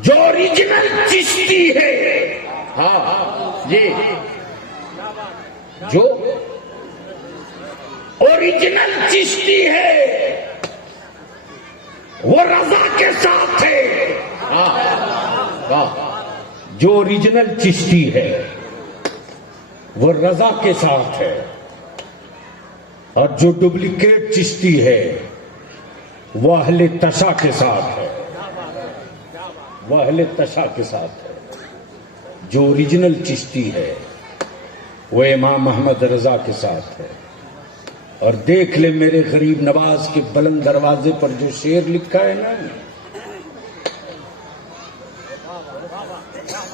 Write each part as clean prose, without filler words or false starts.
जो ओरिजिनल चिश्ती है, हाँ ये जो ओरिजिनल चिश्ती है वो रजा के साथ है। हाँ, जो ओरिजिनल चिश्ती है वो रजा के साथ है, और जो डुप्लीकेट चिश्ती है वो अहले तशा के साथ है। वो अहले तशा के साथ है। जो ओरिजिनल चिश्ती है वो इमाम अहमद रजा के साथ है। और देख ले मेरे गरीब नवाज के बुलंद दरवाजे पर जो शेर लिखा है ना,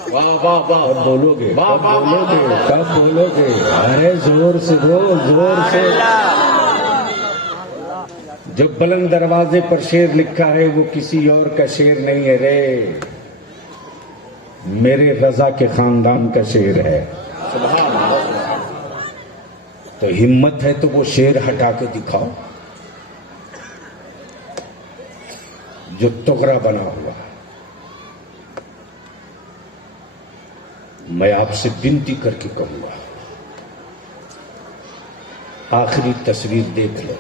वाह वाह वाह, बोलोगे वाह वाह बोलोगे, कब बोलोगे? अरे जोर से बोल, जोर से। जो बुलंद दरवाजे पर शेर लिखा है वो किसी और का शेर नहीं है रे, मेरे रजा के खानदान का शेर है। तो हिम्मत है तो वो शेर हटा के दिखाओ जो तुगरा बना हुआ है। मैं आपसे विनती करके कहूंगा, आखिरी तस्वीर देख लो।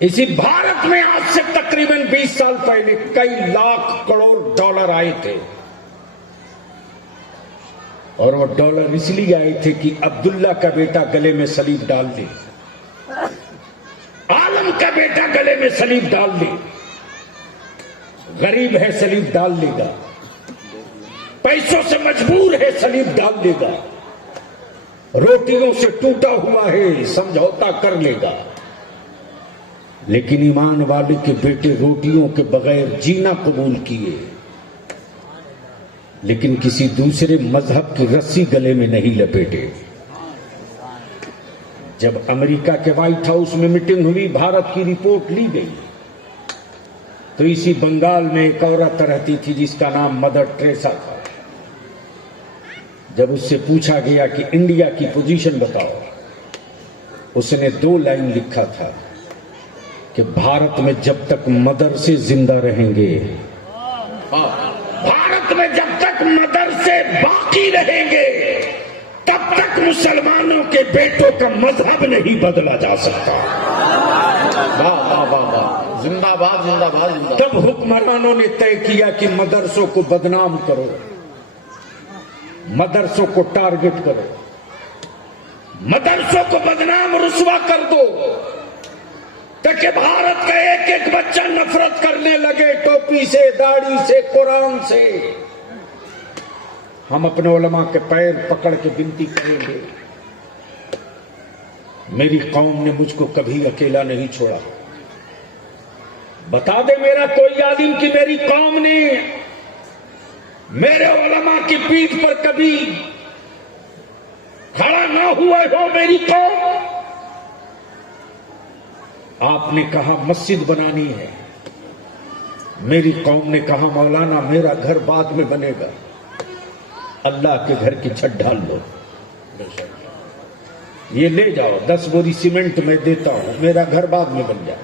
इसी भारत में आज से तकरीबन 20 साल पहले कई लाख करोड़ डॉलर आए थे, और वो डॉलर इसलिए आए थे कि अब्दुल्ला का बेटा गले में सलीब डाल दे, आलम का बेटा गले में सलीब डाल दे। गरीब है सलीब डाल लेगा, पैसों से मजबूर है सलीब डाल देगा, रोटियों से टूटा हुआ है समझौता कर लेगा। लेकिन ईमान वाले के बेटे रोटियों के बगैर जीना कबूल किए, लेकिन किसी दूसरे मजहब की रस्सी गले में नहीं लपेटे। जब अमेरिका के व्हाइट हाउस में मीटिंग हुई, भारत की रिपोर्ट ली गई, तो इसी बंगाल में एक औरत रहती थी जिसका नाम मदर टेरेसा था। जब उससे पूछा गया कि इंडिया की पोजीशन बताओ, उसने 2 लाइन लिखा था कि भारत में जब तक मदरसे जिंदा रहेंगे, भारत में जब तक मदरसे बाकी रहेंगे, तब तक मुसलमानों के बेटों का मजहब नहीं बदला जा सकता। वाह वाह वाह वाह, जिंदाबाद जिंदाबाद जिंदाबाद। तब हुक्मरानों ने तय किया कि मदरसों को बदनाम करो, मदरसों को टारगेट करो, मदरसों को बदनाम रुस्वा कर दो, ताकि भारत का एक एक बच्चा नफरत करने लगे टोपी से, दाढ़ी से, कुरान से। हम अपने उलमा के पैर पकड़ के विनती करेंगे, मेरी कौम ने मुझको कभी अकेला नहीं छोड़ा। बता दे मेरा कोई आलिम कि मेरी कौम ने मेरे उलमा की पीठ पर कभी खड़ा ना हुआ हो मेरी कौम। आपने कहा मस्जिद बनानी है, मेरी कौम ने कहा मौलाना मेरा घर बाद में बनेगा, अल्लाह के घर की छत ढाल लो, ये ले जाओ 10 बोरी सीमेंट मैं देता हूं, मेरा घर बाद में बन जाए।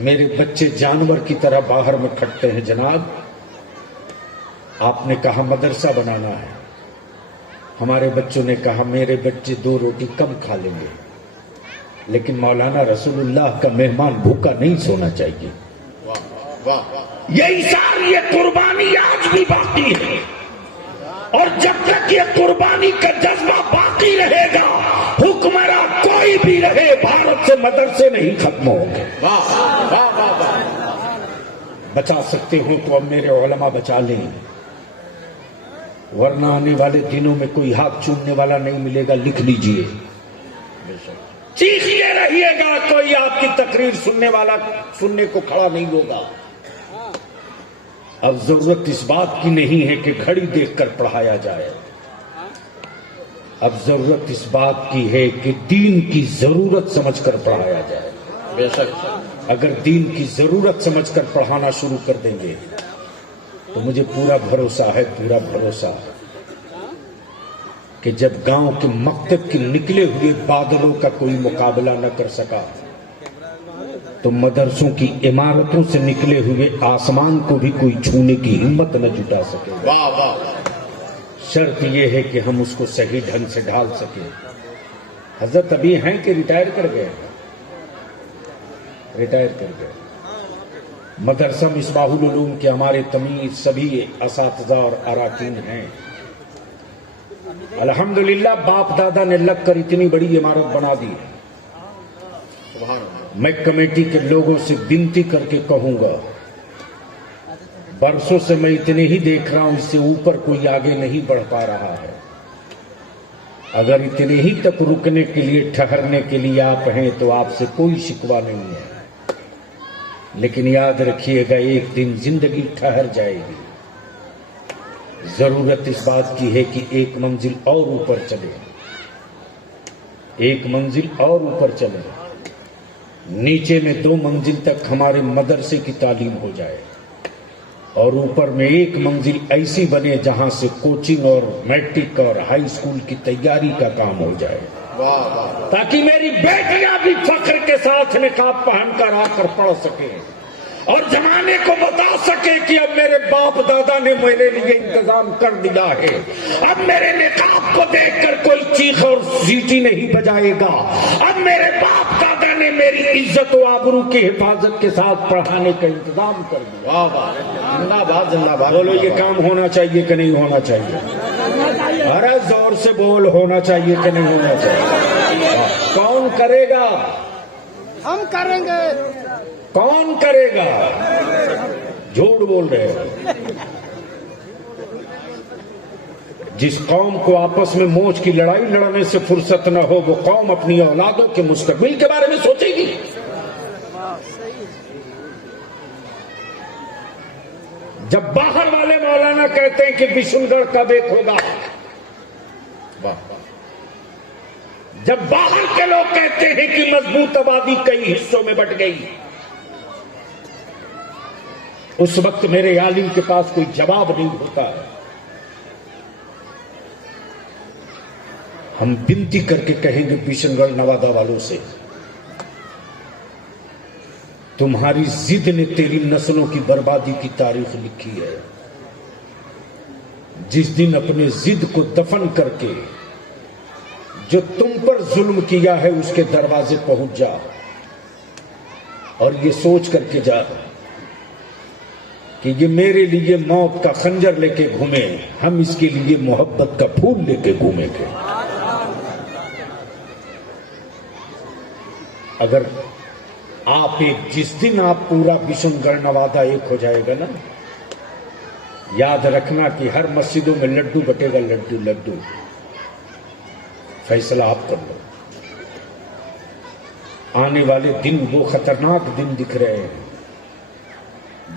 मेरे बच्चे जानवर की तरह बाहर में खटते हैं जनाब। आपने कहा मदरसा बनाना है, हमारे बच्चों ने कहा मेरे बच्चे 2 रोटी कम खा लेंगे, लेकिन मौलाना रसूलुल्लाह का मेहमान भूखा नहीं सोना चाहिए। वाह वाह, ये इशार, ये कुर्बानी आज भी बाकी है, और जब तक ये कुर्बानी का जज्बा बाकी रहेगा, हुक्मरान कोई भी रहे, भारत से मदरसे नहीं खत्म होंगे। वाह वाह वाह वाह। बचा सकते हो तो अब मेरे उलमा बचा लें, वरना आने वाले दिनों में कोई हाथ चूमने वाला नहीं मिलेगा। लिख लीजिए, चीखते रहिएगा, कोई आपकी तकरीर सुनने वाला सुनने को खड़ा नहीं होगा। अब जरूरत इस बात की नहीं है कि घड़ी देखकर पढ़ाया जाए, अब जरूरत इस बात की है कि दीन की जरूरत समझकर पढ़ाया जाए। बेशक अगर दीन की जरूरत समझकर पढ़ाना शुरू कर देंगे तो मुझे पूरा भरोसा है, पूरा भरोसा है कि जब गांव के मकतब के निकले हुए बादलों का कोई मुकाबला न कर सका, तो मदरसों की इमारतों से निकले हुए आसमान को भी कोई छूने की हिम्मत न जुटा सके। वाह वाह। शर्त यह है कि हम उसको सही ढंग से ढाल सके। हजरत अभी हैं कि रिटायर कर गए? रिटायर कर गए। मदरसा मिसबाहुल उलूम के हमारे तमीज सभी असातिज़ा और अराकीन हैं। अल्हम्दुलिल्लाह बाप दादा ने लगकर इतनी बड़ी इमारत बना दी है। मैं कमेटी के लोगों से विनती करके कहूंगा, बरसों से मैं इतने ही देख रहा हूं, इससे ऊपर कोई आगे नहीं बढ़ पा रहा है। अगर इतने ही तक रुकने के लिए, ठहरने के लिए आप हैं तो आपसे कोई शिकवा नहीं है, लेकिन याद रखिएगा एक दिन जिंदगी ठहर जाएगी। जरूरत इस बात की है कि एक मंजिल और ऊपर चले, एक मंजिल और ऊपर चले, नीचे में 2 मंजिल तक हमारे मदरसे की तालीम हो जाए और ऊपर में एक मंजिल ऐसी बने जहां से कोचिंग और मैट्रिक और हाई स्कूल की तैयारी का काम हो जाए, ताकि मेरी बेटियां भी फख्र के साथ निकाब पहनकर आकर पढ़ सके और जमाने को बता सके कि अब मेरे बाप दादा ने मेरे लिए इंतजाम कर दिया है। अब मेरे निकाब को देखकर कोई चीख और सीटी नहीं बजाएगा। अब मेरे बाप दादा ने मेरी इज्जत और आबरू की हिफाजत के साथ पढ़ाने का इंतजाम कर दिया। वाह वाह, जिंदाबाद जिंदाबाद। बोलो ये काम होना चाहिए कि नहीं होना चाहिए? अरे जोर से बोल, होना चाहिए कि नहीं होना चाहिए? कौन करेगा? हम करेंगे। कौन करेगा? झूठ बोल रहे हो। जिस कौम को आपस में मौज की लड़ाई लड़ने से फुर्सत न हो, वो कौम अपनी औलादों के मुस्तकबिल के बारे में सोचेगी। जब बाहर वाले मौलाना कहते हैं कि बिशुनगढ़ कब एक होगा, जब बाहर के लोग कहते हैं कि मजबूत आबादी कई हिस्सों में बंट गई, उस वक्त मेरे आलिम के पास कोई जवाब नहीं होता। हम विनती करके कहेंगे बिशनगढ़ नवादा वालों से, तुम्हारी जिद ने तेरी नस्लों की बर्बादी की तारीख लिखी है। जिस दिन अपने जिद को दफन करके जो तुम पर जुल्म किया है उसके दरवाजे पहुंच जा और ये सोच करके जा कि ये मेरे लिए मौत का खंजर लेके घूमे, हम इसके लिए मोहब्बत का फूल लेके घूमेंगे। अगर आप जिस दिन आप पूरा बिशनगढ़ नवादा एक हो जाएगा ना, याद रखना कि हर मस्जिदों में लड्डू बटेगा, लड्डू लड्डू। फैसला आप कर लो। आने वाले दिन वो खतरनाक दिन दिख रहे हैं।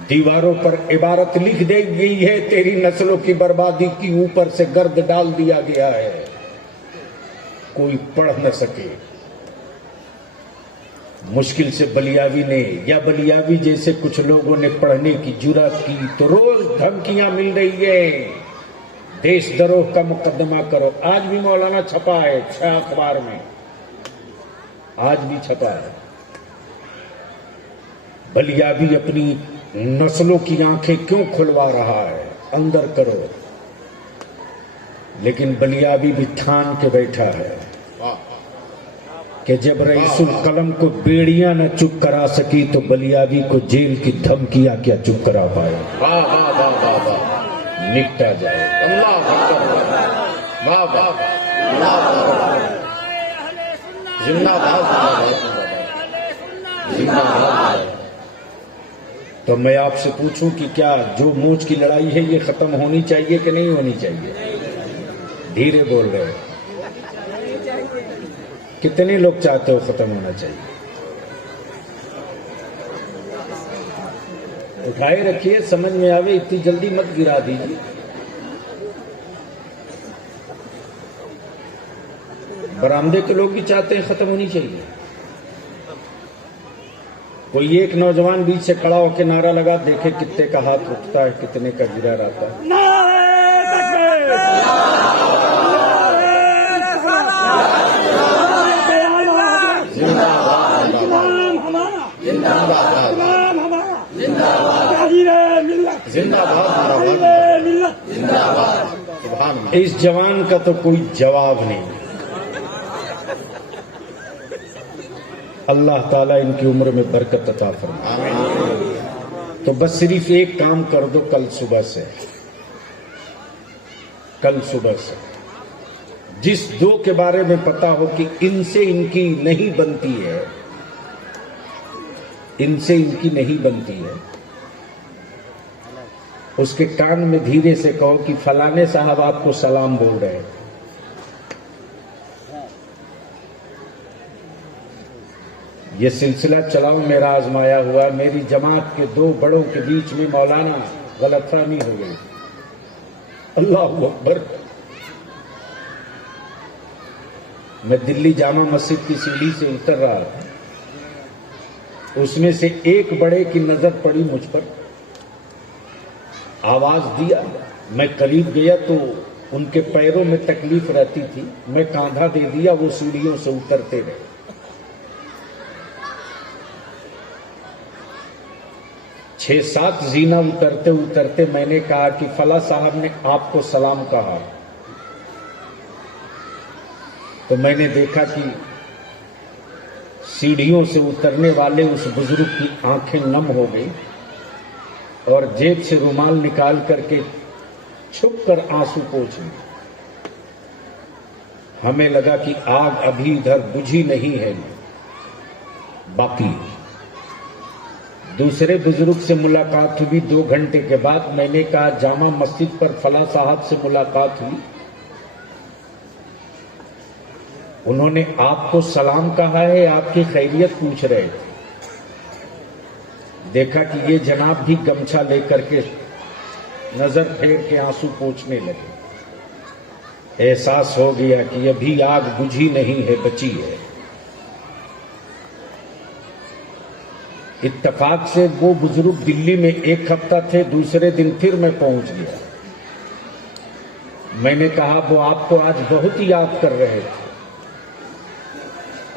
दीवारों पर इबारत लिख दी गई है, तेरी नस्लों की बर्बादी की ऊपर से गर्द डाल दिया गया है, कोई पढ़ न सके। मुश्किल से बलियावी ने या बलियावी जैसे कुछ लोगों ने पढ़ने की जुर्रत की तो रोज धमकियां मिल रही है, देशद्रोह का मुकदमा करो। आज भी मौलाना छपा है 6 अखबार में, आज भी छपा है। बलियावी अपनी नस्लों की आंखें क्यों खुलवा रहा है? अंदर करो। लेकिन बलियावी भी ठान के बैठा है कि जब रईसुल कलम को बेड़ियां न चुप करा सकी तो बलियावी को जेल की धमकियां क्या चुप करा पाए? वाह वाह वाह वाह वाह, निपटा जाए। अल्लाह वाह वाह, जिंदाबाद जिंदाबाद। तो मैं आपसे पूछूं कि क्या जो मोच की लड़ाई है ये खत्म होनी चाहिए कि नहीं होनी चाहिए? धीरे बोल रहे हो। कितने लोग चाहते हो खत्म होना चाहिए? उठाए रखिए, समझ में आवे, इतनी जल्दी मत गिरा दीजिए। बरामदे के लोग भी चाहते हैं खत्म होनी चाहिए। कोई एक नौजवान बीच से खड़ा होकर नारा लगा, देखे कितने का हाथ उठता है, कितने का गिरा रहता है। जिंदाबाद जिंदाबाद। इस जवान का तो कोई जवाब नहीं। अल्लाह ताला इनकी उम्र में बरकत अता फरमाए। तो बस सिर्फ एक काम कर दो कल सुबह से, जिस दो के बारे में पता हो कि इनसे इनकी नहीं बनती है, इनसे इनकी नहीं बनती है, उसके कान में धीरे से कहो कि फलाने साहब आपको सलाम बोल रहे हैं। ये सिलसिला चलाओ मेरा आजमाया हुआ। मेरी जमात के दो बड़ों के बीच में मौलाना गलतफहमी हो गई। अल्लाहू अकबर। मैं दिल्ली जामा मस्जिद की सीढ़ी से उतर रहा था, उसमें से एक बड़े की नजर पड़ी मुझ पर, आवाज दिया। मैं करीब गया तो उनके पैरों में तकलीफ रहती थी, मैं कांधा दे दिया, वो सीढ़ियों से उतरते रहे। छह सात जीना उतरते उतरते मैंने कहा कि फला साहब ने आपको सलाम कहा। तो मैंने देखा कि सीढ़ियों से उतरने वाले उस बुजुर्ग की आंखें नम हो गई और जेब से रुमाल निकाल करके छुपकर आंसू पोंछ ली। हमें लगा कि आग अभी इधर बुझी नहीं है, बाकी। दूसरे बुजुर्ग से मुलाकात हुई 2 घंटे के बाद। मैंने कहा जामा मस्जिद पर फला साहब से मुलाकात हुई, उन्होंने आपको सलाम कहा है, आपकी खैरियत पूछ रहे थे। देखा कि ये जनाब भी गमछा लेकर के नजर फेर के आंसू पोंछने लगे। एहसास हो गया कि अभी आग बुझी नहीं है, बची है। इत्तफाक से वो बुजुर्ग दिल्ली में 1 हफ्ता थे, दूसरे दिन फिर मैं पहुंच गया। मैंने कहा वो आपको आज बहुत याद कर रहे थे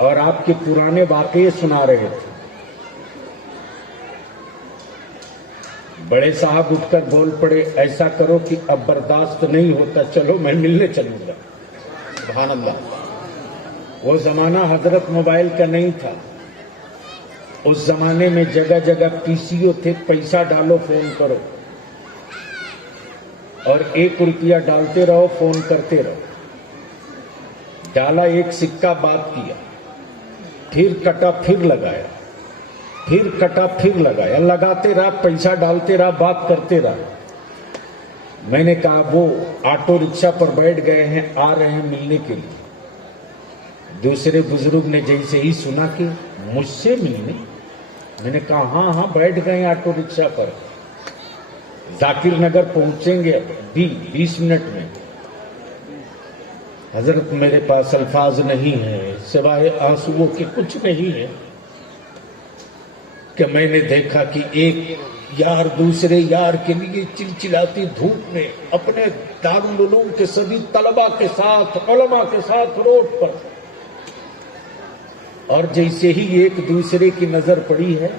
और आपके पुराने वाकये सुना रहे थे। बड़े साहब उठकर बोल पड़े, ऐसा करो कि अब बर्दाश्त नहीं होता, चलो मैं मिलने चलूंगा। सुभान अल्लाह। वो जमाना हजरत मोबाइल का नहीं था। उस जमाने में जगह जगह पीसीओ थे, पैसा डालो फोन करो, और 1 रुपया डालते रहो, फोन करते रहो। डाला 1 सिक्का, बात किया, फिर कटा, फिर लगाया, फिर कटा, फिर लगाया, लगाते रहा, पैसा डालते रहा, बात करते रहा। मैंने कहा वो ऑटो रिक्शा पर बैठ गए हैं, आ रहे हैं मिलने के लिए। दूसरे बुजुर्ग ने जैसे ही सुना कि मुझसे मिलने, मैंने कहा हाँ हाँ बैठ गए ऑटो रिक्शा पर, जाकिर नगर पहुंचेंगे 20 मिनट में। हजरत मेरे पास अल्फाज नहीं है, सिवाय आंसुओं के कुछ नहीं है, कि मैंने देखा कि एक यार दूसरे यार के लिए चिलचिलाती धूप में अपने दारुल उलूम के सभी तलबा के साथ, उलमा के साथ रोड पर, और जैसे ही एक दूसरे की नजर पड़ी है,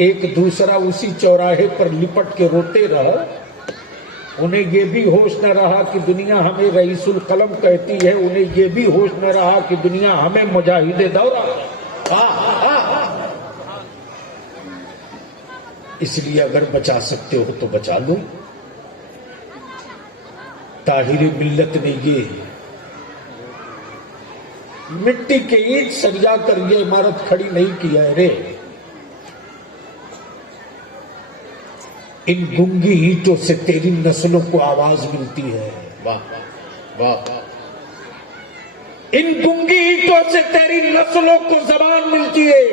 एक दूसरा उसी चौराहे पर लिपट के रोते रहा। उन्हें ये भी होश न रहा कि दुनिया हमें रईसुल कलम कहती है, उन्हें ये भी होश न रहा कि दुनिया हमें मुजाहिदे दौरा। इसलिए अगर बचा सकते हो तो बचा लो। ताहिर मिल्लत ने ये मिट्टी के ईंट सरिया कर ये इमारत खड़ी नहीं की है रे। इन गूंगी ईंटों से तेरी नस्लों को आवाज मिलती है। वाह वाह। इन गूंगी ईंटों से तेरी नस्लों को जबान मिलती है।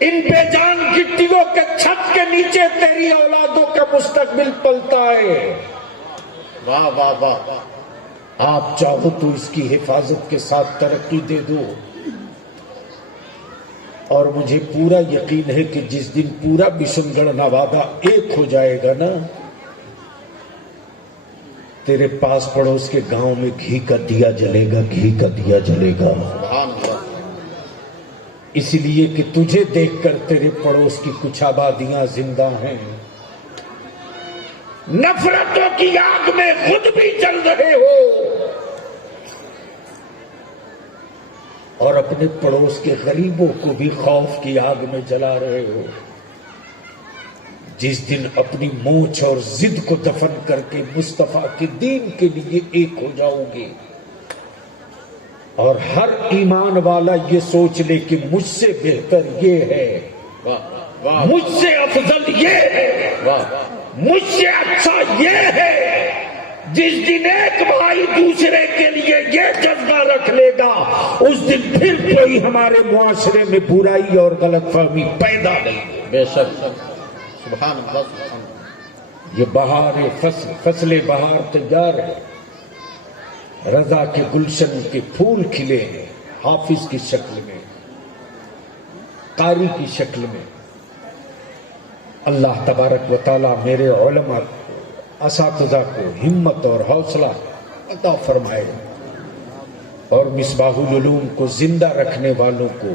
इन बेजान गिट्टियों के छत के नीचे तेरी औलादों का मुस्तकबिल पलता है। वाह वाह वाह। आप चाहो तो इसकी हिफाजत के साथ तरक्की दे दो, और मुझे पूरा यकीन है कि जिस दिन पूरा बिशनगढ़ नवादा एक हो जाएगा ना, तेरे पास पड़ोस के गांव में घी का दिया जलेगा, घी का दिया जलेगा। इसलिए कि तुझे देखकर तेरे पड़ोस की कुछ आबादियां जिंदा हैं। नफरतों की आग में खुद भी जल रहे हो और अपने पड़ोस के गरीबों को भी खौफ की आग में जला रहे हो। जिस दिन अपनी मोच और जिद को दफन करके मुस्तफा के दीन के लिए एक हो जाओगे और हर ईमान वाला ये सोच ले कि मुझसे बेहतर ये है, मुझसे अफजल ये है, मुझसे अच्छा ये है। जिस दिन एक भाई दूसरे के लिए ये जज्बा रख लेगा, उस दिन फिर कोई हमारे मुआशरे में बुराई और गलतफहमी पैदा नहीं। बेशक सुभान अल्लाह, सुभान अल्लाह। ये बहार फसले बहार तैयार है, रजा के गुलशन के फूल खिले हैं, हाफिज की शक्ल में, कारी की शक्ल में। अल्लाह तबारक व तआला मेरे उलमा असातिज़ा को हिम्मत और हौसला अता फरमाए और मिसबाहुल उलूम को जिंदा रखने वालों को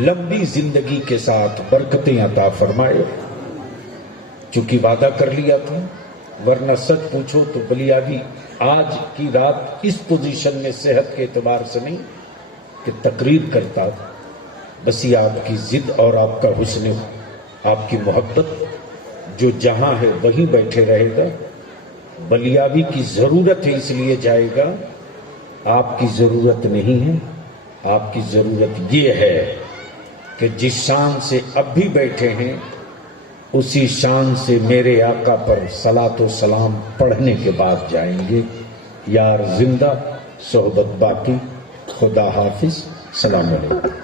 लंबी जिंदगी के साथ बरकतें अता फरमाए। चूंकि वादा कर लिया था, वरना सच पूछो तो बलियावी आज की रात इस पोजीशन में सेहत के एतबार से नहीं कि तकरीर करता था। बस ये आपकी जिद और आपका हुस्न, आपकी मोहब्बत जो जहां है वहीं बैठे रहेगा। बलियावी की जरूरत है इसलिए जाएगा, आपकी जरूरत नहीं है। आपकी जरूरत ये है कि जिस शान से अब भी बैठे हैं उसी शान से मेरे आका पर सलातो सलाम पढ़ने के बाद जाएंगे। यार जिंदा, सोहबत बाकी। खुदा हाफिज, सलाम अलैकुम।